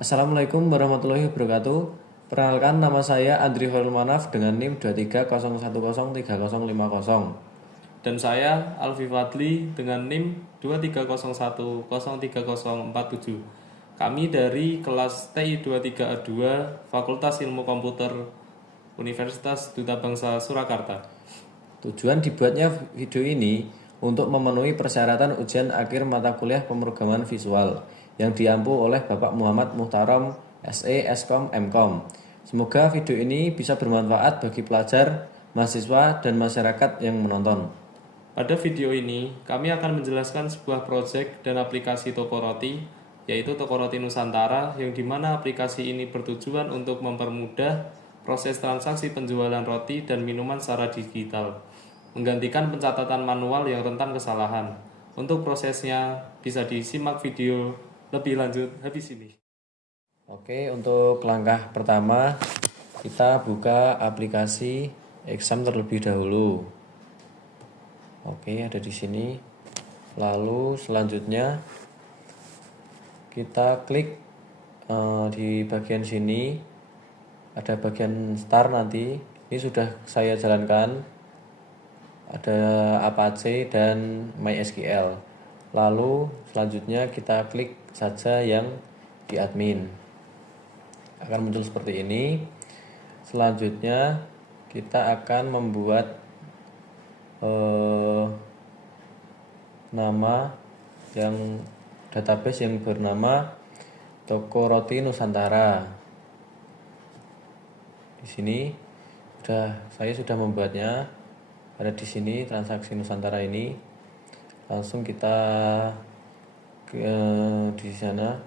Assalamualaikum warahmatullahi wabarakatuh. Perkenalkan, nama saya Andri Khairul Manaf dengan NIM 2301030050. Dan saya Alfi Fadli dengan NIM 2301030047. Kami dari kelas TI 23A2 Fakultas Ilmu Komputer Universitas Duta Bangsa Surakarta. Tujuan dibuatnya video ini untuk memenuhi persyaratan ujian akhir mata kuliah pemrograman visual yang diampu oleh Bapak Muhammad Muhtarom SE Eskom Mkom. Semoga video ini bisa bermanfaat bagi pelajar, mahasiswa, dan masyarakat yang menonton. Pada video ini, kami akan menjelaskan sebuah proyek dan aplikasi toko roti, yaitu Toko Roti Nusantara, yang dimana aplikasi ini bertujuan untuk mempermudah proses transaksi penjualan roti dan minuman secara digital, menggantikan pencatatan manual yang rentan kesalahan. Untuk prosesnya, bisa disimak video lebih lanjut habis ini. Oke, untuk langkah pertama kita buka aplikasi Exam terlebih dahulu. Oke, ada di sini. Lalu selanjutnya kita klik di bagian sini, ada bagian start nanti. Ini sudah saya jalankan. Ada Apache dan MySQL. Lalu selanjutnya kita klik saja yang di admin. Akan muncul seperti ini. Selanjutnya kita akan membuat nama yang database yang bernama Toko Roti Nusantara. Di sini saya sudah membuatnya. Ada di sini transaksi Nusantara ini. Langsung kita di sana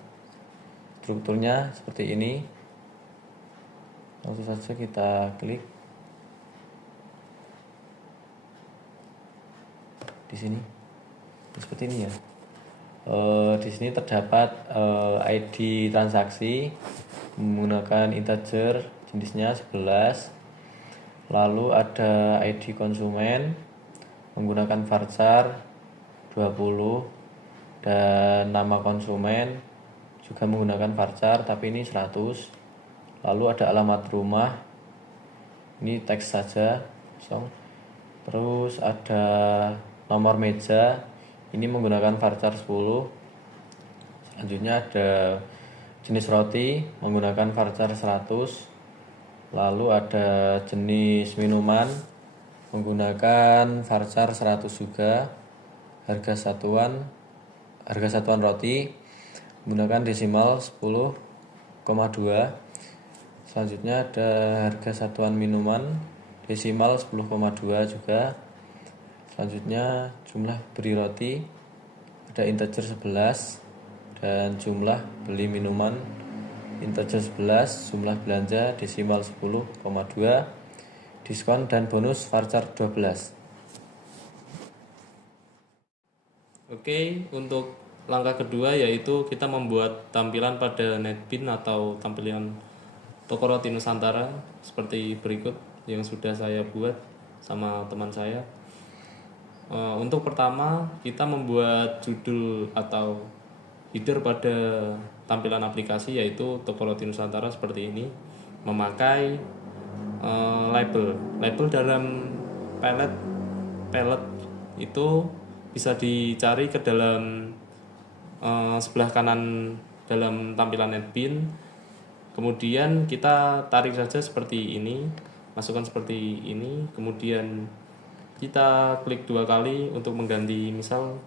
strukturnya seperti ini. Langsung saja kita klik di sini seperti ini ya. Di sini terdapat ID transaksi menggunakan integer, jenisnya 11. Lalu ada ID konsumen menggunakan varchar 20 dan nama konsumen juga menggunakan varchar tapi ini 100. Lalu ada alamat rumah, ini teks saja kosong. Terus ada nomor meja, ini menggunakan varchar 10. Selanjutnya ada jenis roti menggunakan varchar 100. Lalu ada jenis minuman menggunakan varchar 100 juga. Harga satuan roti menggunakan desimal 10,2. Selanjutnya ada harga satuan minuman desimal 10,2 juga. Selanjutnya jumlah beri roti ada integer 11 dan jumlah beli minuman integer 11, jumlah belanja desimal 10,2, diskon dan bonus varchar 12. Oke, untuk langkah kedua yaitu kita membuat tampilan pada netbin atau tampilan Toko Roti Nusantara seperti berikut yang sudah saya buat sama teman saya. Untuk pertama, kita membuat judul atau header pada tampilan aplikasi yaitu Toko Roti Nusantara seperti ini, memakai label dalam palette itu bisa dicari ke dalam sebelah kanan dalam tampilan netbin. Kemudian kita tarik saja seperti ini, masukkan seperti ini, kemudian kita klik 2 kali untuk mengganti, misal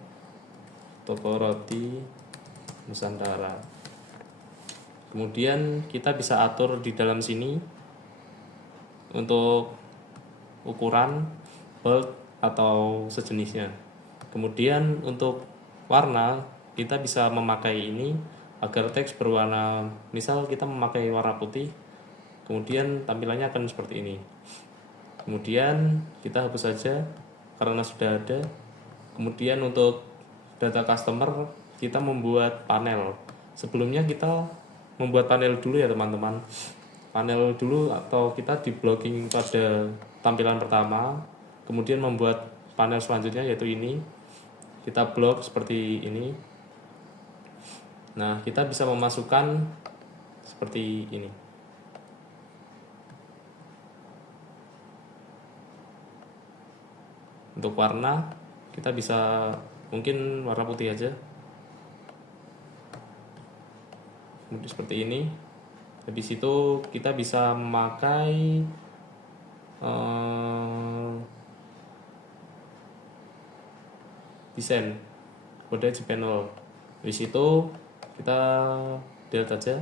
Toko Roti Nusantara. Kemudian kita bisa atur di dalam sini untuk ukuran, bold atau sejenisnya. Kemudian untuk warna kita bisa memakai ini agar teks berwarna, misal kita memakai warna putih, kemudian tampilannya akan seperti ini. Kemudian kita hapus saja karena sudah ada. Kemudian untuk data customer kita membuat panel. Sebelumnya kita membuat panel dulu ya teman-teman. Panel dulu atau kita di blocking pada tampilan pertama, kemudian membuat panel selanjutnya yaitu ini. Kita blok seperti ini. Nah, kita bisa memasukkan seperti ini. Untuk warna kita bisa mungkin warna putih aja, kemudian seperti ini. Habis itu kita bisa memakai desain kode cPanel. Habis itu kita delete aja.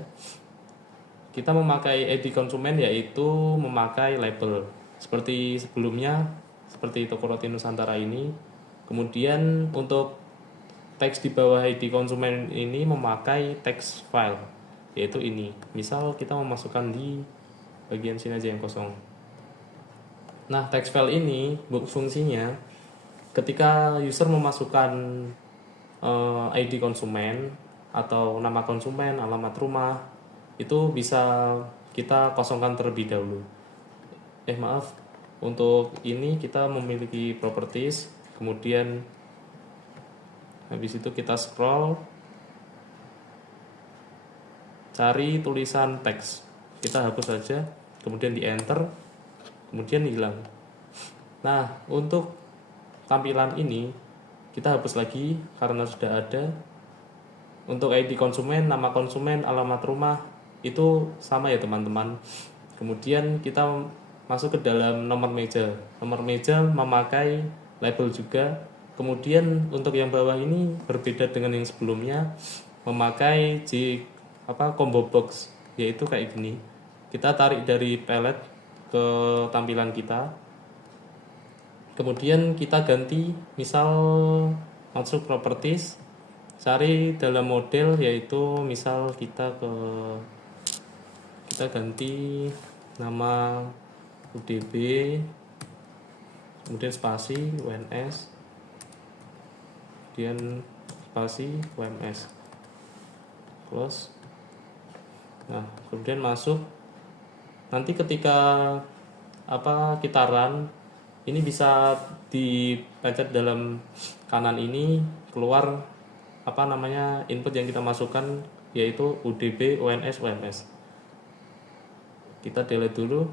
Kita memakai ID konsumen, yaitu memakai label seperti sebelumnya, seperti toko roti Nusantara ini. Kemudian untuk teks di bawah ID konsumen ini memakai text file, yaitu ini. Misal kita memasukkan di bagian sini aja yang kosong. Nah, text file ini fungsinya ketika user memasukkan ID konsumen atau nama konsumen, alamat rumah, itu bisa kita kosongkan terlebih dahulu. Maaf, untuk ini kita memiliki properties, kemudian habis itu kita scroll, cari tulisan teks, kita hapus saja, kemudian di enter, kemudian hilang. Nah, untuk tampilan ini kita hapus lagi karena sudah ada. Untuk ID konsumen, nama konsumen, alamat rumah itu sama ya teman-teman. Kemudian kita masuk ke dalam nomor meja. Nomor meja memakai label juga. Kemudian untuk yang bawah ini berbeda dengan yang sebelumnya, memakai combo box, yaitu kayak gini. Kita tarik dari palette ke tampilan kita. Kemudian kita ganti, misal masuk properties, cari dalam model, yaitu misal kita ganti nama UDB, kemudian spasi UNS, kemudian spasi UMS, close. Nah, kemudian masuk. Nanti ketika kita run, ini bisa dipencet dalam kanan ini, keluar input yang kita masukkan, yaitu UDB, UNS, UMS. Kita delete dulu.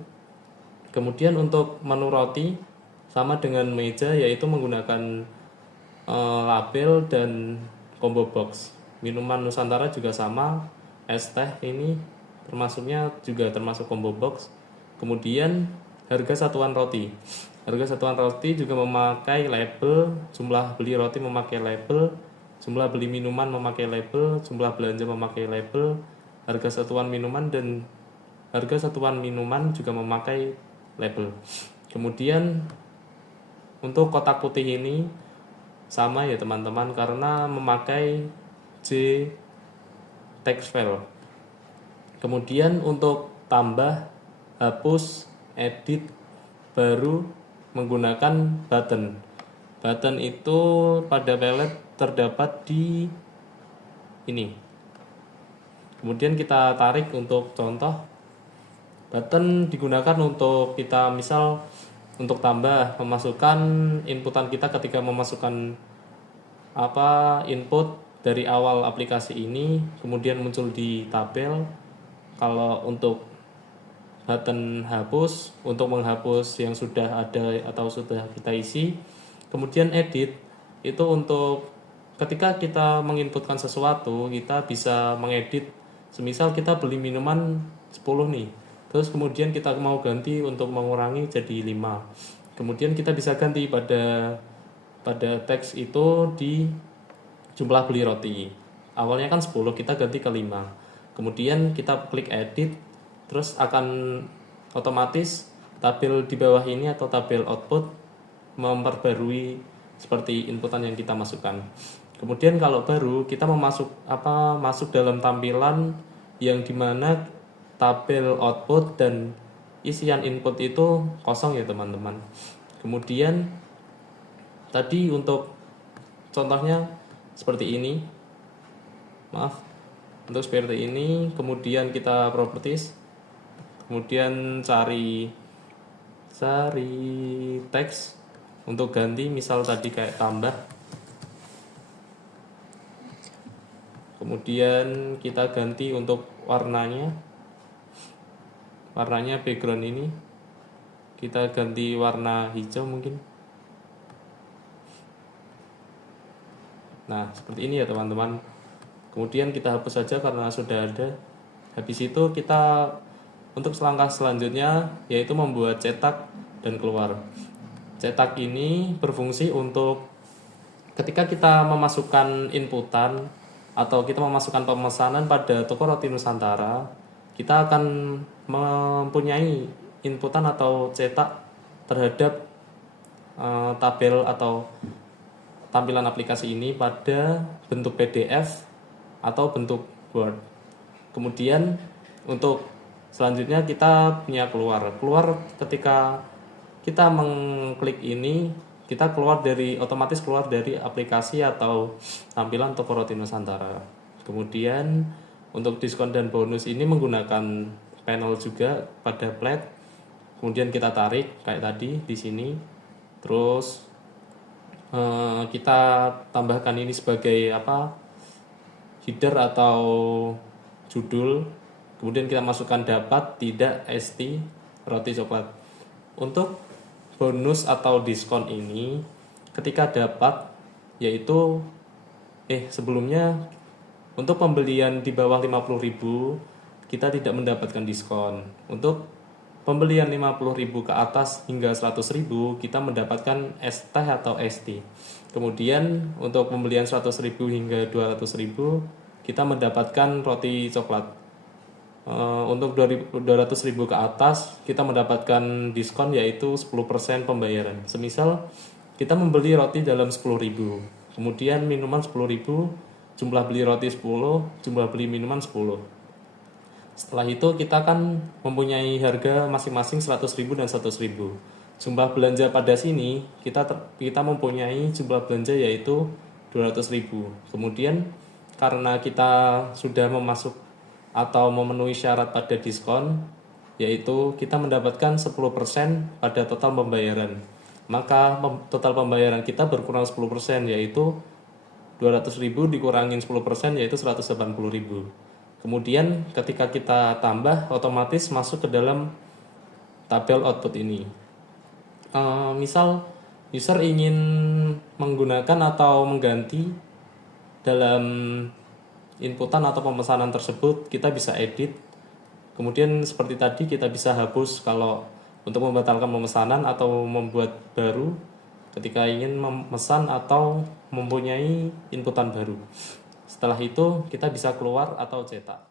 Kemudian untuk menu roti sama dengan meja, yaitu menggunakan label dan combo box. Minuman Nusantara juga sama, es teh ini termasuk combo box. Kemudian harga satuan roti. Harga satuan roti juga memakai label, jumlah beli roti memakai label, jumlah beli minuman memakai label, jumlah belanja memakai label, harga satuan minuman juga memakai label. Kemudian untuk kotak putih ini sama ya teman-teman, karena memakai J text file. Kemudian untuk tambah, hapus, edit, baru menggunakan button. Button itu pada palette terdapat di ini. Kemudian kita tarik untuk contoh. Button digunakan untuk kita misal untuk tambah, memasukkan inputan kita ketika memasukkan input dari awal aplikasi ini, kemudian muncul di tabel. Kalau untuk button hapus, untuk menghapus yang sudah ada atau sudah kita isi. Kemudian edit, itu untuk ketika kita menginputkan sesuatu, kita bisa mengedit. Semisal kita beli minuman 10 nih, terus kemudian kita mau ganti untuk mengurangi jadi 5. Kemudian kita bisa ganti pada teks itu di jumlah beli roti. Awalnya kan 10, kita ganti ke 5. Kemudian kita klik edit, terus akan otomatis tabel di bawah ini atau tabel output memperbarui seperti inputan yang kita masukkan. Kemudian kalau baru kita masuk dalam tampilan yang dimana tabel output dan isian input itu kosong ya teman-teman. Kemudian tadi untuk contohnya seperti ini. Untuk seperti ini, kemudian kita properties, kemudian cari teks untuk ganti, misal tadi kayak tambah. Kemudian kita ganti untuk warnanya, warnanya background ini kita ganti warna hijau mungkin. Nah, seperti ini ya teman-teman. Kemudian kita hapus saja karena sudah ada. Habis itu kita untuk langkah selanjutnya yaitu membuat cetak dan keluar. Cetak ini berfungsi untuk ketika kita memasukkan inputan atau kita memasukkan pemesanan pada toko roti Nusantara, kita akan mempunyai inputan atau cetak terhadap tabel atau tampilan aplikasi ini pada bentuk PDF atau bentuk Word. Kemudian untuk selanjutnya kita punya keluar ketika kita mengklik ini, kita otomatis keluar dari aplikasi atau tampilan toko roti Nusantara. Kemudian untuk diskon dan bonus ini menggunakan panel juga pada plat. Kemudian kita tarik kayak tadi di sini. Terus kita tambahkan ini sebagai header atau judul. Kemudian kita masukkan dapat, tidak, ST, roti coklat. Untuk bonus atau diskon ini ketika dapat yaitu sebelumnya untuk pembelian di bawah 50.000 kita tidak mendapatkan diskon. Untuk pembelian 50.000 ke atas hingga 100.000 kita mendapatkan ST atau ST. Kemudian untuk pembelian 100.000 hingga 200.000 kita mendapatkan roti coklat. Untuk 200.000 ke atas kita mendapatkan diskon yaitu 10% pembayaran. Semisal kita membeli roti dalam 10.000, kemudian minuman 10.000, jumlah beli roti 10, jumlah beli minuman 10. Setelah itu kita akan mempunyai harga masing-masing 100.000 dan 100.000. Jumlah belanja pada sini kita mempunyai jumlah belanja yaitu 200.000. Kemudian karena kita sudah memasuk atau memenuhi syarat pada diskon, yaitu kita mendapatkan 10% pada total pembayaran. Maka total pembayaran kita berkurang 10%, yaitu 200.000 dikurangin 10% yaitu 180.000. Kemudian ketika kita tambah, otomatis masuk ke dalam tabel output ini. Misal user ingin menggunakan atau mengganti dalam inputan atau pemesanan tersebut, kita bisa edit. Kemudian seperti tadi kita bisa hapus kalau untuk membatalkan pemesanan atau membuat baru ketika ingin memesan atau mempunyai inputan baru. Setelah itu kita bisa keluar atau cetak.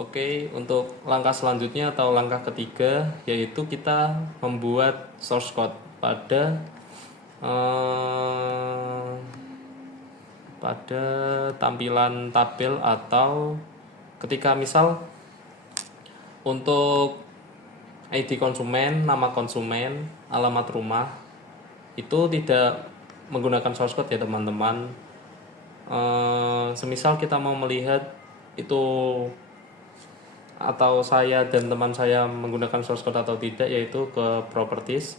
Oke, untuk langkah selanjutnya atau langkah ketiga yaitu kita membuat source code pada tampilan tabel atau ketika misal untuk ID konsumen, nama konsumen, alamat rumah itu tidak menggunakan source code ya teman-teman. Semisal kita mau melihat itu atau saya dan teman saya menggunakan source code atau tidak, yaitu ke properties,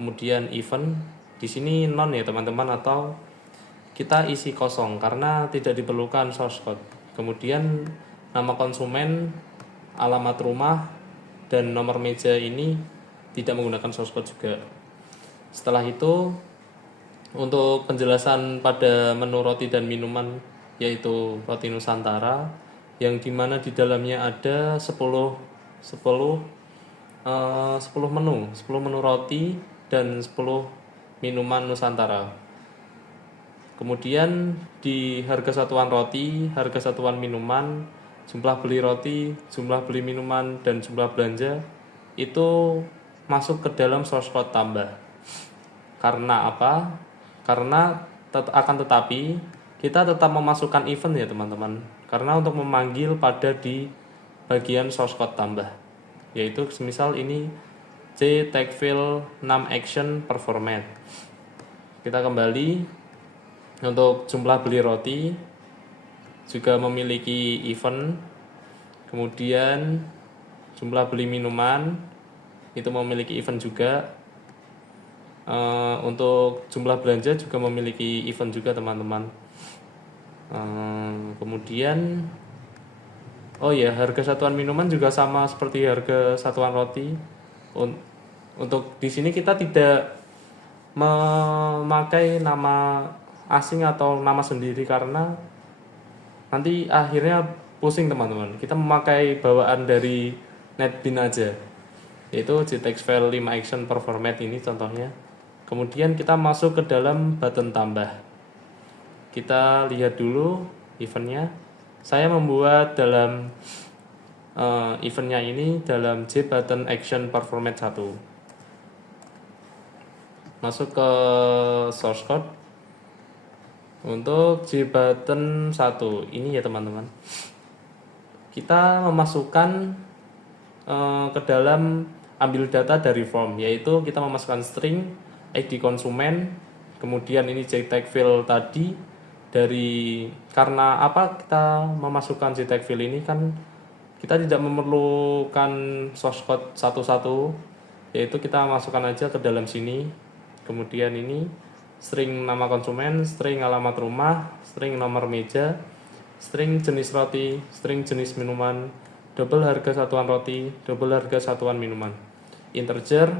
kemudian event, di sini non ya teman-teman, atau kita isi kosong karena tidak diperlukan source code. Kemudian nama konsumen, alamat rumah, dan nomor meja ini tidak menggunakan source code juga. Setelah itu untuk penjelasan pada menu roti dan minuman yaitu roti Nusantara yang dimana di dalamnya ada 10 menu roti dan 10 minuman Nusantara. Kemudian di harga satuan roti, harga satuan minuman, jumlah beli roti, jumlah beli minuman, dan jumlah belanja itu masuk ke dalam source code tambah. Karena apa? Karena akan tetapi kita tetap memasukkan event ya teman-teman. Karena untuk memanggil pada di bagian source code tambah, yaitu semisal ini C tag fill 6 action per format. Kita kembali. Untuk jumlah beli roti juga memiliki event. Kemudian jumlah beli minuman itu memiliki event juga. Untuk jumlah belanja juga memiliki event juga teman-teman. Kemudian Oh iya, harga satuan minuman juga sama seperti harga satuan roti. Un- Untuk di sini kita tidak memakai nama asing atau nama sendiri karena nanti akhirnya pusing teman-teman. Kita memakai bawaan dari NetBeans aja, yaitu JTEX File 5 Action per format ini contohnya. Kemudian kita masuk ke dalam button tambah. Kita lihat dulu eventnya. Saya membuat dalam eventnya ini dalam JButton Action per format 1. Masuk ke source code untuk JButton 1 ini ya teman-teman. Kita memasukkan ke dalam ambil data dari form, yaitu kita memasukkan string ID konsumen, kemudian ini JTAG field tadi dari, karena apa kita memasukkan JTAG field ini kan kita tidak memerlukan source code satu-satu, yaitu kita masukkan aja ke dalam sini. Kemudian ini string nama konsumen, string alamat rumah, string nomor meja, string jenis roti, string jenis minuman, double harga satuan roti, double harga satuan minuman, integer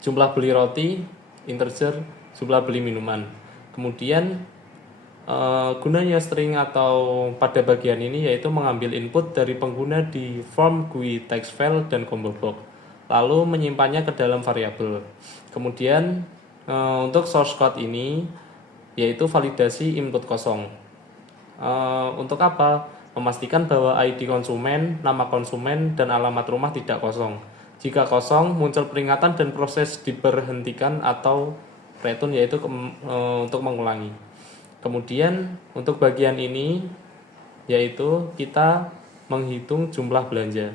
jumlah beli roti, integer jumlah beli minuman. Kemudian gunanya string atau pada bagian ini yaitu mengambil input dari pengguna di form GUI text file dan combo box, lalu menyimpannya ke dalam variabel. Kemudian untuk source code ini yaitu validasi input kosong. Untuk apa? Memastikan bahwa ID konsumen, nama konsumen, dan alamat rumah tidak kosong. Jika kosong, muncul peringatan dan proses diberhentikan atau return, yaitu untuk mengulangi. Kemudian untuk bagian ini yaitu kita menghitung jumlah belanja.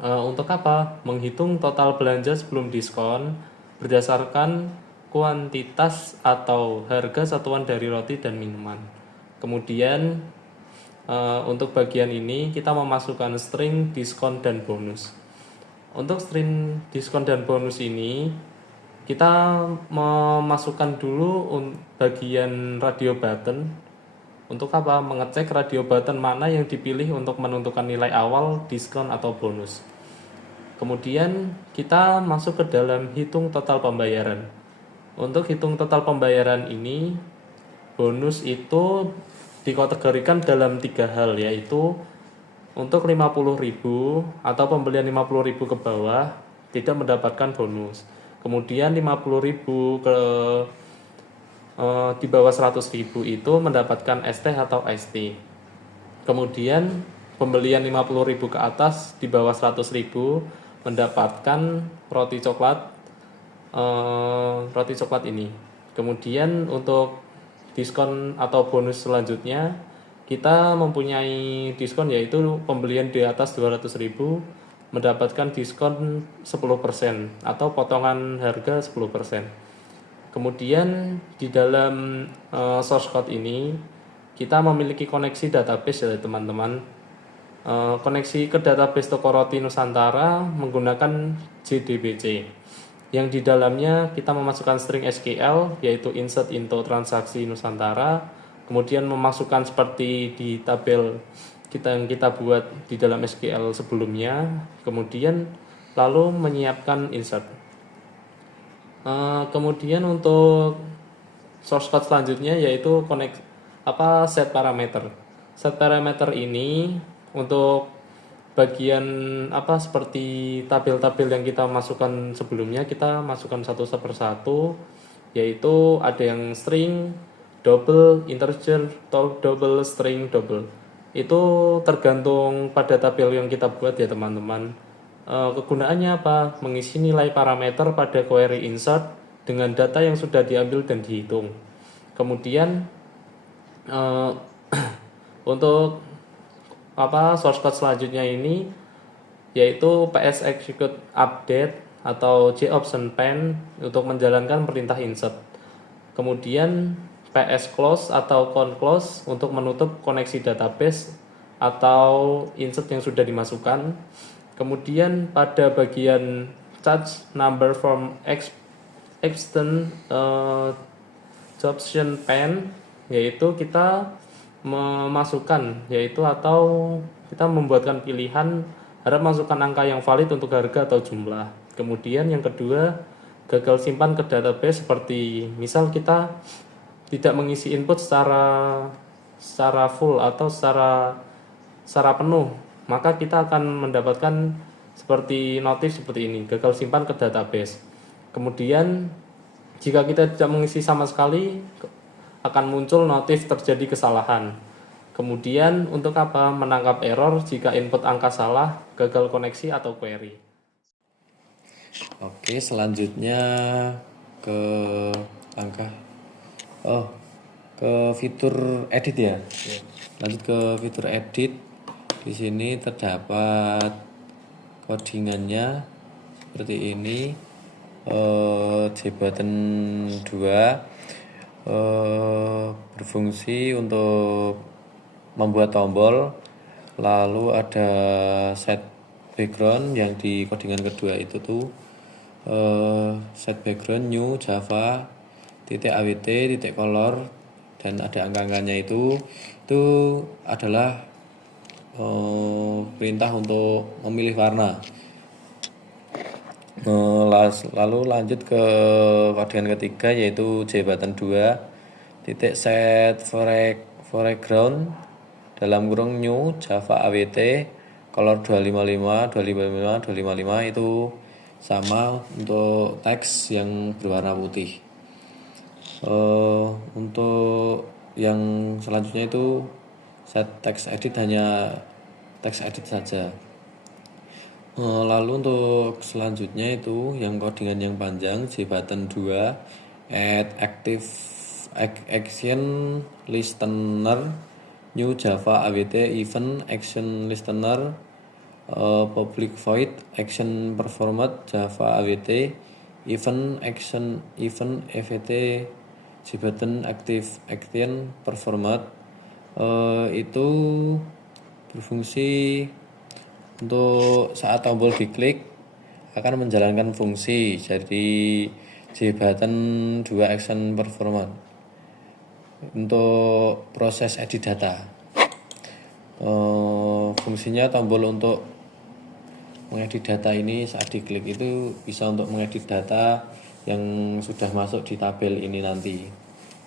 Untuk apa? Menghitung total belanja sebelum diskon berdasarkan kuantitas atau harga satuan dari roti dan minuman. Kemudian untuk bagian ini kita memasukkan string diskon dan bonus. Untuk string diskon dan bonus ini kita memasukkan dulu bagian radio button. Untuk apa? Mengecek radio button mana yang dipilih untuk menentukan nilai awal, diskon atau bonus. Kemudian kita masuk ke dalam hitung total pembayaran. Untuk hitung total pembayaran ini, bonus itu dikategorikan dalam 3 hal, yaitu untuk 50.000 atau pembelian 50.000 ke bawah tidak mendapatkan bonus. Kemudian 50.000 ke di bawah 100.000 itu mendapatkan ST atau ST. Kemudian pembelian 50.000 ke atas di bawah 100.000 mendapatkan roti coklat ini. Kemudian untuk diskon atau bonus selanjutnya kita mempunyai diskon, yaitu pembelian di atas 200.000 mendapatkan diskon 10% atau potongan harga 10%. Kemudian di dalam source code ini kita memiliki koneksi database ya teman-teman. Koneksi ke database toko roti Nusantara menggunakan JDBC, yang di dalamnya kita memasukkan string SQL yaitu insert into transaksi Nusantara, kemudian memasukkan seperti di tabel yang kita buat di dalam SQL sebelumnya, kemudian lalu menyiapkan insert. Kemudian untuk source code selanjutnya yaitu set parameter. Set parameter ini untuk bagian seperti tabel-tabel yang kita masukkan sebelumnya, kita masukkan satu per satu, yaitu ada yang string, double, integer, double, string, double. Itu tergantung pada tabel yang kita buat ya teman-teman. Kegunaannya apa? Mengisi nilai parameter pada query insert dengan data yang sudah diambil dan dihitung. Kemudian untuk source code selanjutnya ini yaitu PS execute update atau JOption pen untuk menjalankan perintah insert. Kemudian PS close atau count close untuk menutup koneksi database atau insert yang sudah dimasukkan. Kemudian pada bagian charge number from extend JOption pen yaitu kita memasukkan, yaitu atau kita membuatkan pilihan harap masukkan angka yang valid untuk harga atau jumlah. Kemudian yang kedua, gagal simpan ke database, seperti misal kita tidak mengisi input secara full atau secara penuh, maka kita akan mendapatkan seperti notif seperti ini, gagal simpan ke database. Kemudian jika kita tidak mengisi sama sekali, akan muncul notif terjadi kesalahan. Kemudian untuk apa? Menangkap error jika input angka salah, gagal koneksi atau query. Oke, selanjutnya ke angka ke fitur edit ya. Lanjut ke fitur edit. Di sini terdapat codingannya seperti ini. J-button 2 berfungsi untuk membuat tombol, lalu ada set background yang di codingan kedua itu tuh set background new java .awt .color, dan ada angka-angkanya itu adalah perintah untuk memilih warna. Lalu lanjut ke codingan ketiga, yaitu J-button 2 set foreground dalam kurung new java awt color 255 itu sama untuk teks yang berwarna putih. Untuk yang selanjutnya itu set text edit, hanya text edit saja. Lalu untuk selanjutnya itu yang codingan yang panjang, J-button 2 add active action listener new java awt event action listener public void action performat java awt event action event evt J-button active action performat itu berfungsi untuk saat tombol diklik akan menjalankan fungsi jadi J-button 2 action performat untuk proses edit data. Fungsinya tombol untuk mengedit data ini saat diklik itu bisa untuk mengedit data yang sudah masuk di tabel ini nanti.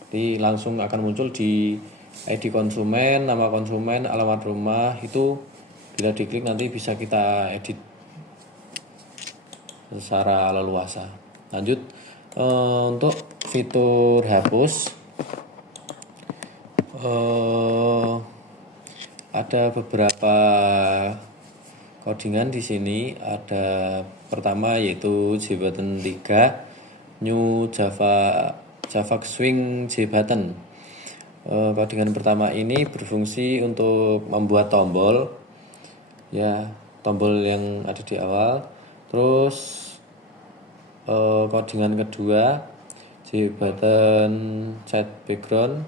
Jadi langsung akan muncul di ID konsumen, nama konsumen, alamat rumah, itu bila diklik nanti bisa kita edit secara leluasa. Lanjut untuk fitur hapus, ada beberapa codingan di sini. Ada pertama yaitu J-button 3 new java swing J-button. Codingan pertama ini berfungsi untuk membuat tombol, ya, tombol yang ada di awal. Terus codingan kedua J-button set background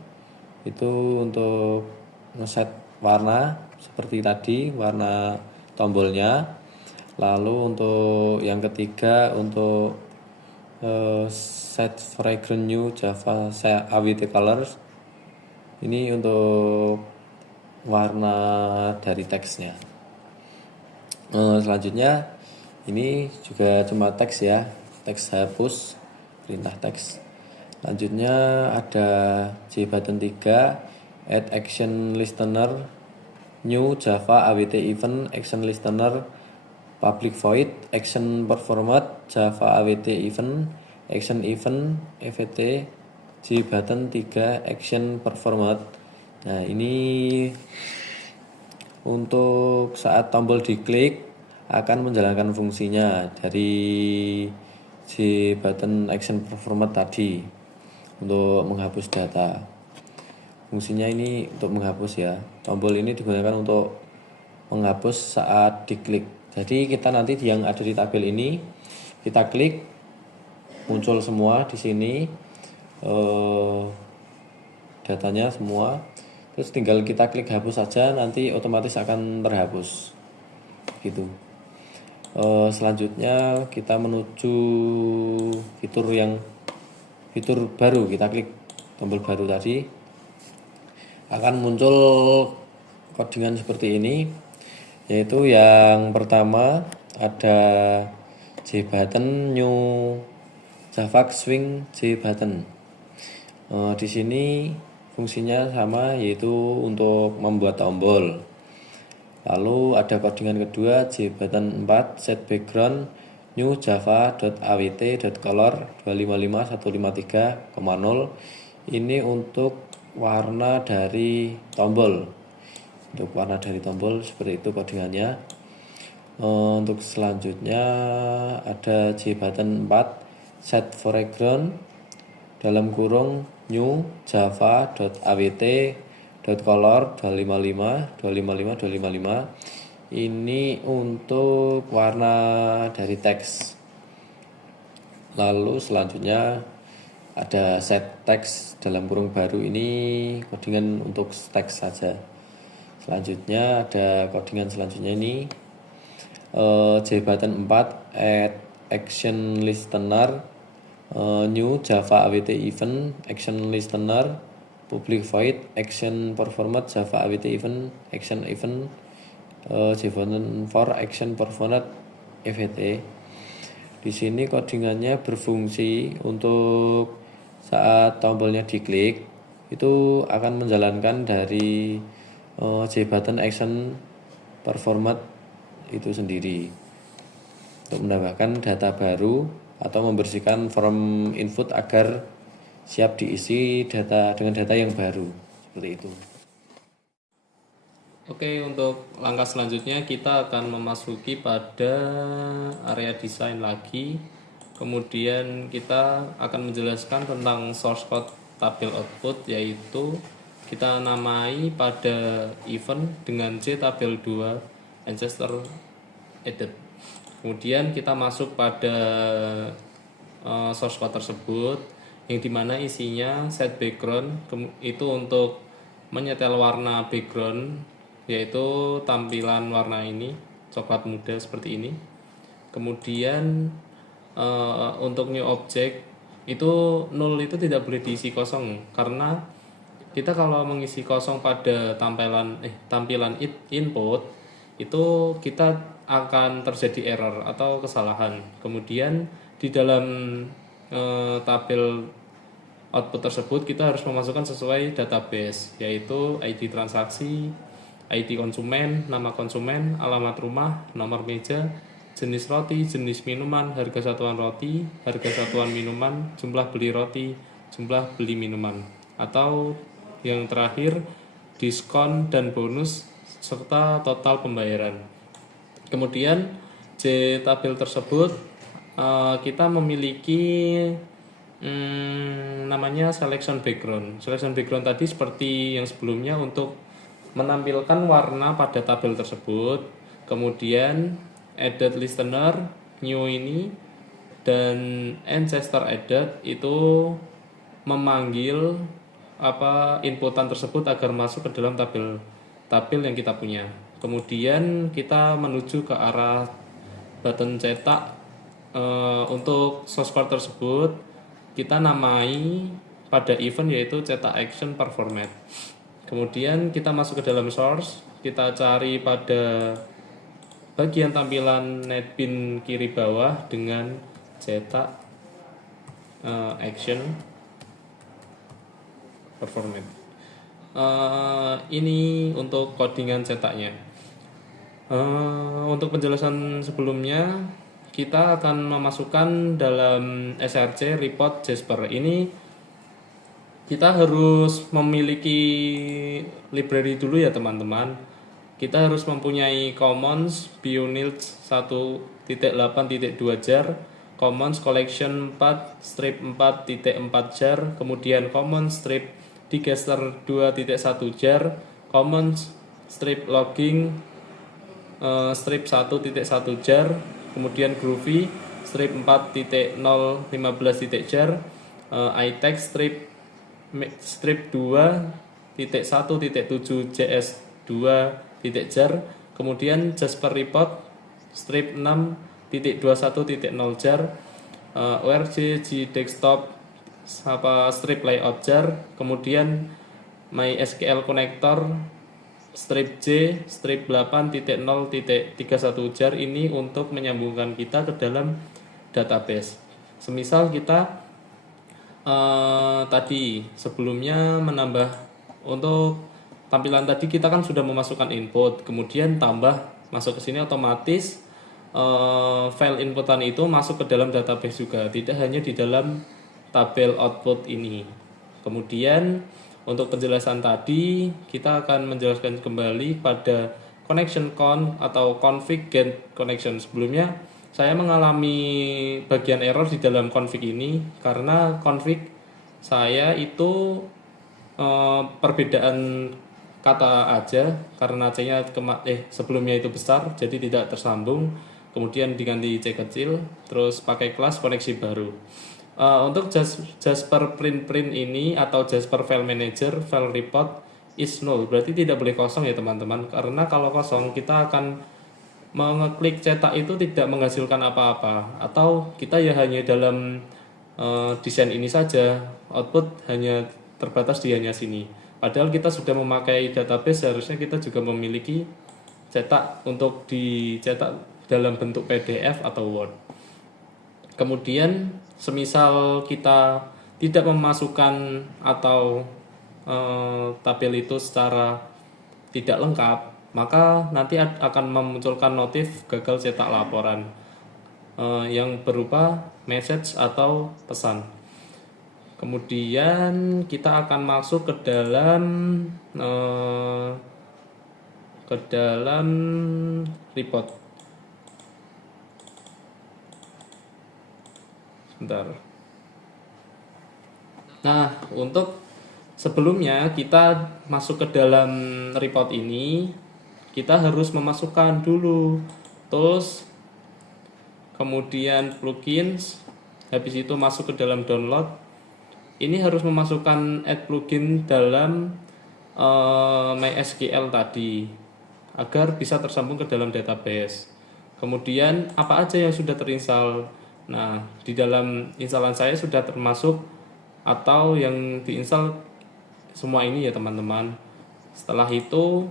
itu untuk ngeset warna seperti tadi, warna tombolnya. Lalu untuk yang ketiga untuk set foreground new java awt colors, ini untuk warna dari teksnya. Selanjutnya ini juga cuma teks ya, teks hapus, perintah teks. Selanjutnya ada J-button 3 add action listener new java awt event action listener public void action performat java awt event action event evt J-button 3 action performat. Nah, ini untuk saat tombol diklik akan menjalankan fungsinya dari J-button action performat tadi untuk menghapus data. Fungsinya ini untuk menghapus ya. Tombol ini digunakan untuk menghapus saat diklik. Jadi kita nanti yang ada di tabel ini kita klik, muncul semua di sini datanya semua. Terus tinggal kita klik hapus saja, nanti otomatis akan terhapus gitu. Selanjutnya kita menuju fitur baru, kita klik tombol baru tadi. akan muncul codingan seperti ini, yaitu yang pertama ada J button new Java swing J button. Di sini fungsinya sama, yaitu untuk membuat tombol. Lalu ada codingan kedua J button 4 set background new java.awt.color 255153,0. Ini untuk warna dari tombol. Untuk warna dari tombol seperti itu codingannya. Untuk selanjutnya ada J button 4 set foreground dalam kurung new java.awt.color 255. Ini untuk warna dari teks. Lalu selanjutnya ada set text dalam kurung baru, ini codingan untuk teks saja. Selanjutnya ada codingan selanjutnya ini J button 4 add action listener new java awt event action listener public void action performed java awt event action event J button 4 action performed evt. Di sini codingannya berfungsi untuk saat tombolnya diklik itu akan menjalankan dari J button action performat itu sendiri untuk menambahkan data baru atau membersihkan form input agar siap diisi dengan data yang baru, seperti itu. Oke, untuk langkah selanjutnya kita akan memasuki pada area desain lagi. Kemudian kita akan menjelaskan tentang source code tabel output, yaitu kita namai pada event dengan J tabel 2 ancestor added. Kemudian kita masuk pada source code tersebut yang dimana isinya set background, itu untuk menyetel warna background, yaitu tampilan warna ini coklat muda seperti ini. Kemudian untuk new object itu null itu tidak boleh diisi kosong, karena kita kalau mengisi kosong pada tampilan input itu kita akan terjadi error atau kesalahan. Kemudian di dalam tabel output tersebut kita harus memasukkan sesuai database, yaitu ID transaksi, ID konsumen, nama konsumen, alamat rumah, nomor meja, jenis roti, jenis minuman, harga satuan roti, harga satuan minuman, jumlah beli roti, jumlah beli minuman, atau yang terakhir diskon dan bonus serta total pembayaran. Kemudian J tabel tersebut kita memiliki namanya selection background. Selection background tadi seperti yang sebelumnya untuk menampilkan warna pada tabel tersebut. Kemudian added listener new ini dan ancestor added itu memanggil inputan tersebut agar masuk ke dalam tabel yang kita punya. Kemudian kita menuju ke arah button cetak. Untuk source code tersebut kita namai pada event yaitu cetak action per format. Kemudian kita masuk ke dalam source, kita cari pada bagian tampilan netbin kiri bawah dengan cetak action per format. Ini untuk codingan cetaknya. Untuk penjelasan sebelumnya kita akan memasukkan dalam src report Jasper. Ini kita harus memiliki library dulu ya teman-teman. Kita harus mempunyai commons bunils 1.8.2 jar, commons collection 4 strip 4.4 jar, kemudian commons strip digester 2.1 jar, commons strip logging strip 1.1 jar, kemudian groovy strip 4.015 jar, itext strip 2.1.7 js 2 jar, kemudian Jasper report strip 6.21.0 jar, org desktop strip layout jar, kemudian MySQL connector strip J strip 8.0.31 jar ini untuk menyambungkan kita ke dalam database. Semisal kita tadi sebelumnya menambah untuk tampilan tadi kita kan sudah memasukkan input, kemudian tambah masuk ke sini otomatis file inputan itu masuk ke dalam database juga, tidak hanya di dalam tabel output ini. Kemudian untuk penjelasan tadi kita akan menjelaskan kembali pada connection count atau config get connection. Sebelumnya saya mengalami bagian error di dalam config ini karena config saya itu perbedaan kata aja, karena C-nya sebelumnya itu besar jadi tidak tersambung, kemudian diganti C kecil, terus pakai kelas koneksi baru. Untuk Jasper print ini atau Jasper file manager file report is null, berarti tidak boleh kosong ya teman-teman, karena kalau kosong kita akan mengeklik cetak itu tidak menghasilkan apa-apa, atau kita ya hanya dalam desain ini saja, output hanya terbatas di hanya sini. Padahal kita sudah memakai database, seharusnya kita juga memiliki cetak untuk dicetak dalam bentuk PDF atau Word. Kemudian semisal kita tidak memasukkan atau tabel itu secara tidak lengkap, maka nanti akan memunculkan notif gagal cetak laporan yang berupa message atau pesan. Kemudian kita akan masuk ke dalam report. Sebentar. Nah, untuk sebelumnya kita masuk ke dalam report ini, kita harus memasukkan dulu tools, kemudian plugins, habis itu masuk ke dalam download. Ini harus memasukkan add plugin dalam MySQL tadi agar bisa tersambung ke dalam database. Kemudian apa aja yang sudah terinstall? Nah, di dalam instalan saya sudah termasuk atau yang diinstal semua ini ya teman-teman. Setelah itu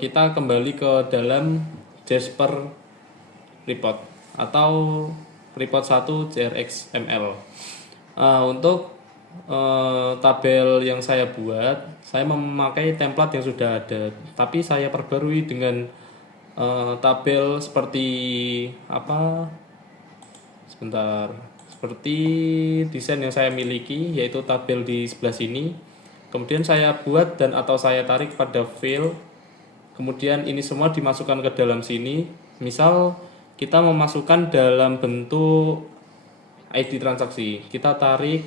kita kembali ke dalam Jasper report atau report 1 JRXML. Untuk tabel yang saya buat, saya memakai template yang sudah ada, tapi saya perbarui dengan tabel seperti seperti desain yang saya miliki, yaitu tabel di sebelah sini. Kemudian saya buat dan atau saya tarik pada file, kemudian ini semua dimasukkan ke dalam sini. Misal kita memasukkan dalam bentuk ID transaksi, kita tarik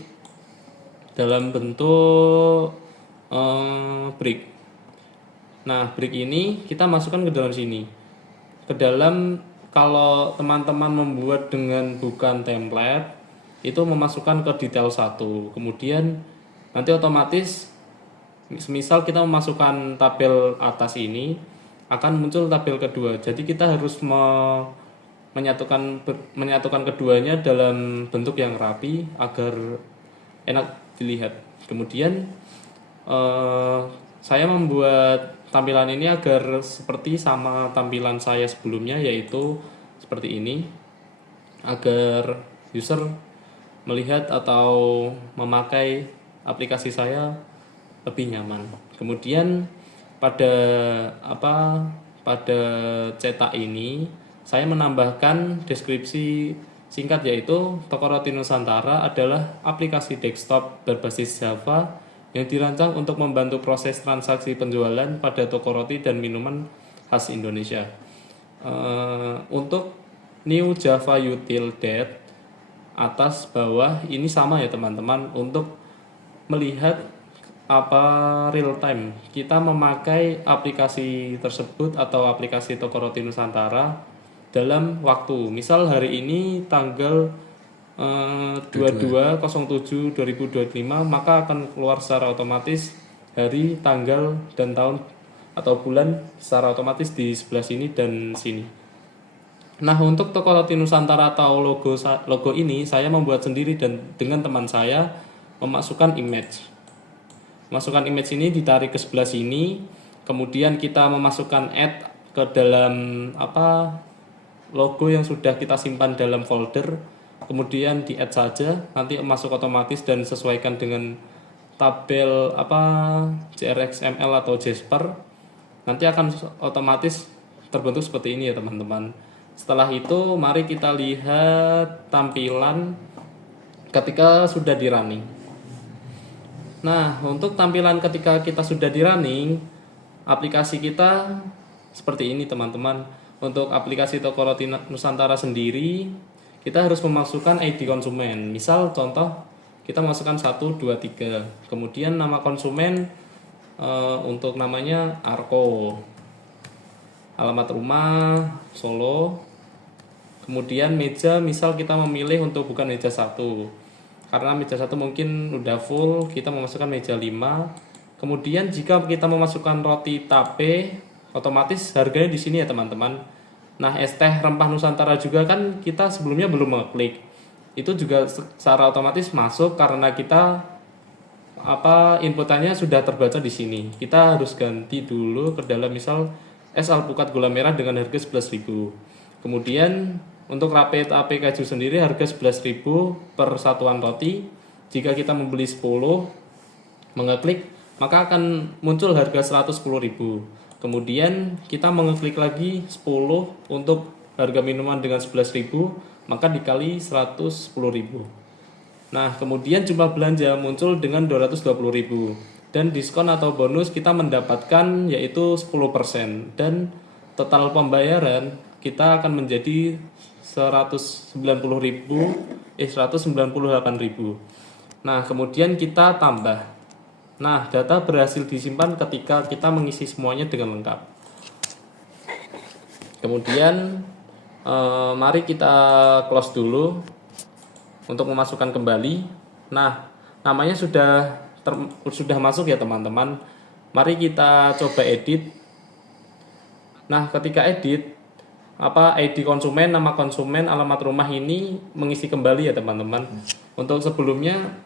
dalam bentuk break. Nah, break ini kita masukkan ke dalam sini. Ke dalam, kalau teman-teman membuat dengan bukan template, itu memasukkan ke detail 1. Kemudian nanti otomatis misal kita memasukkan tabel atas ini, akan muncul tabel kedua. Jadi kita harus menyatukan keduanya dalam bentuk yang rapi agar enak dilihat. Kemudian saya membuat tampilan ini agar seperti sama tampilan saya sebelumnya, yaitu seperti ini, agar user melihat atau memakai aplikasi saya lebih nyaman. Kemudian pada cetak ini saya menambahkan deskripsi singkat, yaitu Toko Roti Nusantara adalah aplikasi desktop berbasis Java yang dirancang untuk membantu proses transaksi penjualan pada toko roti dan minuman khas Indonesia. Untuk new Java util dat atas bawah ini sama ya teman-teman, untuk melihat real time kita memakai aplikasi tersebut atau aplikasi Toko Roti Nusantara dalam waktu. Misal hari ini tanggal 22/07/2025, maka akan keluar secara otomatis hari, tanggal, dan tahun atau bulan secara otomatis di sebelah sini dan sini. Nah, untuk Toko Roti Nusantara atau logo ini saya membuat sendiri dan dengan teman saya memasukkan image. Masukkan image ini, ditarik ke sebelah sini, kemudian kita memasukkan add ke dalam logo yang sudah kita simpan dalam folder, kemudian di add saja, nanti masuk otomatis dan sesuaikan dengan tabel JRXML atau Jasper, nanti akan otomatis terbentuk seperti ini ya teman-teman. Setelah itu mari kita lihat tampilan ketika sudah di running. Nah, untuk tampilan ketika kita sudah di running, aplikasi kita seperti ini teman-teman. Untuk aplikasi Toko Roti Nusantara sendiri, kita harus memasukkan ID konsumen. Misal contoh kita masukkan 1, 2, 3. Kemudian nama konsumen untuk namanya Arko. Alamat rumah Solo. Kemudian meja, misal kita memilih untuk bukan meja 1. Karena meja 1 mungkin udah full, kita memasukkan meja 5. Kemudian jika kita memasukkan roti tape, otomatis harganya di sini ya teman-teman. Nah, es teh rempah Nusantara juga kan kita sebelumnya belum mengklik. Itu juga secara otomatis masuk karena kita inputannya sudah terbaca di sini. Kita harus ganti dulu ke dalam misal es alpukat gula merah dengan harga 11.000. Kemudian untuk rape tape keju sendiri harga 11.000 per satuan roti. Jika kita membeli 10 mengeklik, maka akan muncul harga 110.000. Kemudian kita mengeklik lagi 10 untuk harga minuman dengan 11.000, maka dikali 110.000. Nah, kemudian jumlah belanja muncul dengan 220.000 dan diskon atau bonus kita mendapatkan yaitu 10% dan total pembayaran kita akan menjadi 198.000. Nah, kemudian kita tambah. Nah, data berhasil disimpan ketika kita mengisi semuanya dengan lengkap. Kemudian mari kita close dulu untuk memasukkan kembali. Nah, namanya sudah masuk ya teman-teman. Mari kita coba edit. Nah, ketika edit ID konsumen, nama konsumen, alamat rumah ini mengisi kembali ya teman-teman. Untuk sebelumnya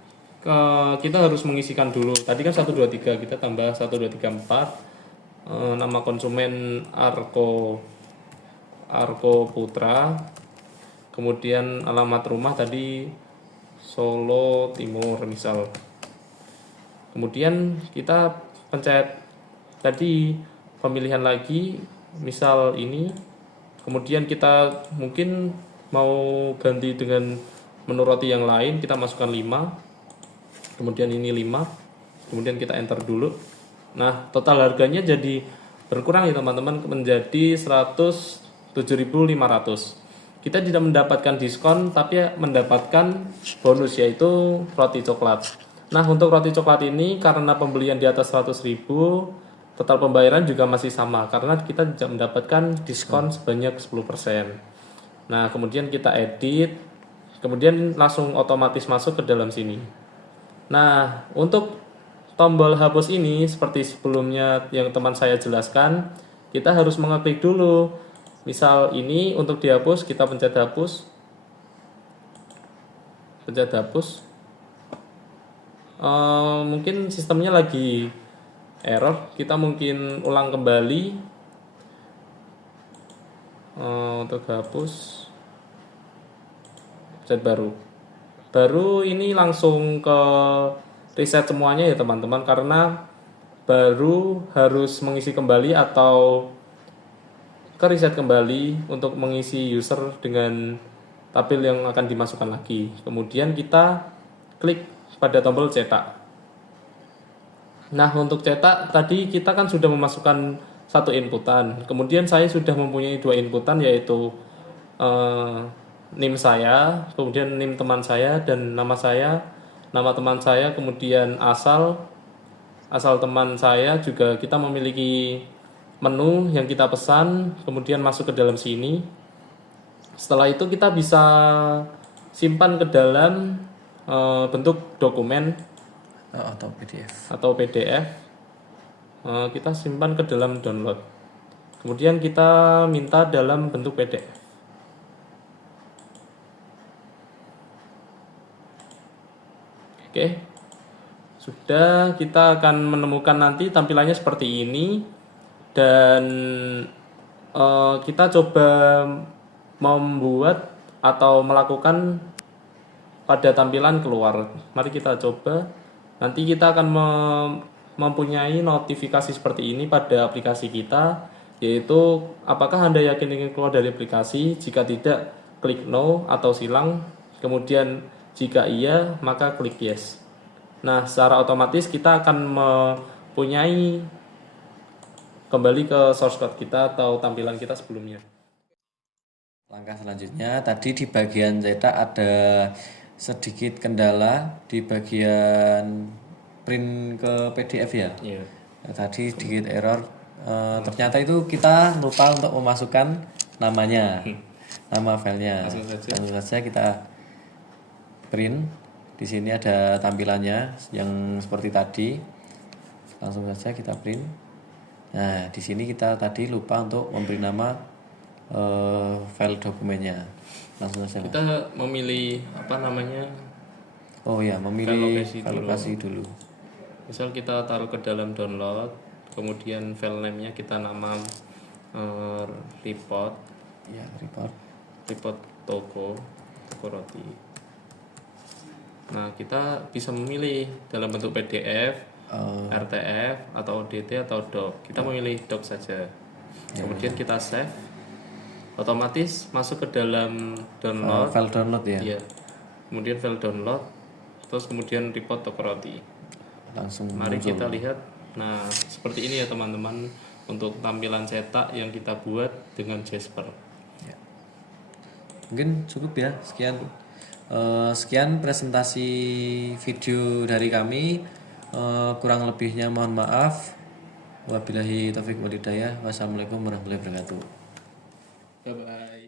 kita harus mengisikan dulu. Tadi kan 1, 2, 3, kita tambah 1, 2, 3, 4. Nama konsumen Arko Putra. Kemudian alamat rumah tadi Solo Timur misal. Kemudian kita pencet tadi pemilihan lagi misal ini. Kemudian kita mungkin mau ganti dengan menu roti yang lain, kita masukkan 5. Kemudian ini 5. Kemudian kita enter dulu. Nah, total harganya jadi berkurang ya teman-teman, menjadi 107.500. Kita tidak mendapatkan diskon tapi mendapatkan bonus yaitu roti coklat. Nah, untuk roti coklat ini karena pembelian di atas 100.000, total pembayaran juga masih sama karena kita tidak mendapatkan diskon sebanyak 10%. Nah, kemudian kita edit, kemudian langsung otomatis masuk ke dalam sini. Nah, untuk tombol hapus ini seperti sebelumnya yang teman saya jelaskan, kita harus mengeklik dulu. Misal ini untuk dihapus, kita pencet hapus. Mungkin sistemnya lagi error, kita mungkin ulang kembali. Untuk hapus, pencet baru ini langsung ke reset semuanya ya teman-teman, karena baru harus mengisi kembali atau ke reset kembali untuk mengisi user dengan tabel yang akan dimasukkan lagi. Kemudian kita klik pada tombol cetak. Nah, untuk cetak tadi kita kan sudah memasukkan satu inputan. Kemudian saya sudah mempunyai 2 inputan yaitu NIM saya, kemudian NIM teman saya dan nama saya, nama teman saya, kemudian asal teman saya juga kita memiliki menu yang kita pesan, kemudian masuk ke dalam sini. Setelah itu kita bisa simpan ke dalam bentuk dokumen atau PDF. Kita simpan ke dalam download. Kemudian kita minta dalam bentuk PDF. Oke, Sudah, kita akan menemukan nanti tampilannya seperti ini dan kita coba membuat atau melakukan pada tampilan keluar. Mari kita coba. Nanti kita akan mempunyai notifikasi seperti ini pada aplikasi kita, yaitu apakah Anda yakin ingin keluar dari aplikasi? Jika tidak, klik no atau silang. Kemudian jika iya, maka klik yes. Nah, secara otomatis kita akan mempunyai kembali ke source code kita atau tampilan kita sebelumnya. Langkah selanjutnya, tadi di bagian cetak ada sedikit kendala di bagian print ke PDF ya. Iya. Tadi sedikit error. Ternyata itu kita lupa untuk memasukkan namanya, nama filenya. Langsung saja kita print. Di sini ada tampilannya yang seperti tadi. Langsung saja kita print. Nah, di sini kita tadi lupa untuk memberi nama file dokumennya. Langsung saja. Kita memilih apa namanya? Oh ya, memilih file lokasi dulu. Misal kita taruh ke dalam download, kemudian file name-nya kita nama report. Ya, report toko roti. Nah, kita bisa memilih dalam bentuk PDF, RTF atau ODT atau doc. Kita memilih doc saja. Kemudian kita save. Otomatis masuk ke dalam download. File download ya. Iya. Kemudian file download, terus kemudian report toko roti. Langsung Mari kita lihat. Nah, seperti ini ya teman-teman untuk tampilan cetak yang kita buat dengan Jasper. Ya. Mungkin cukup ya, sekian presentasi video dari kami. Kurang lebihnya mohon maaf. Wabillahi taufik wal hidayah. Wassalamualaikum warahmatullahi wabarakatuh. Bye bye.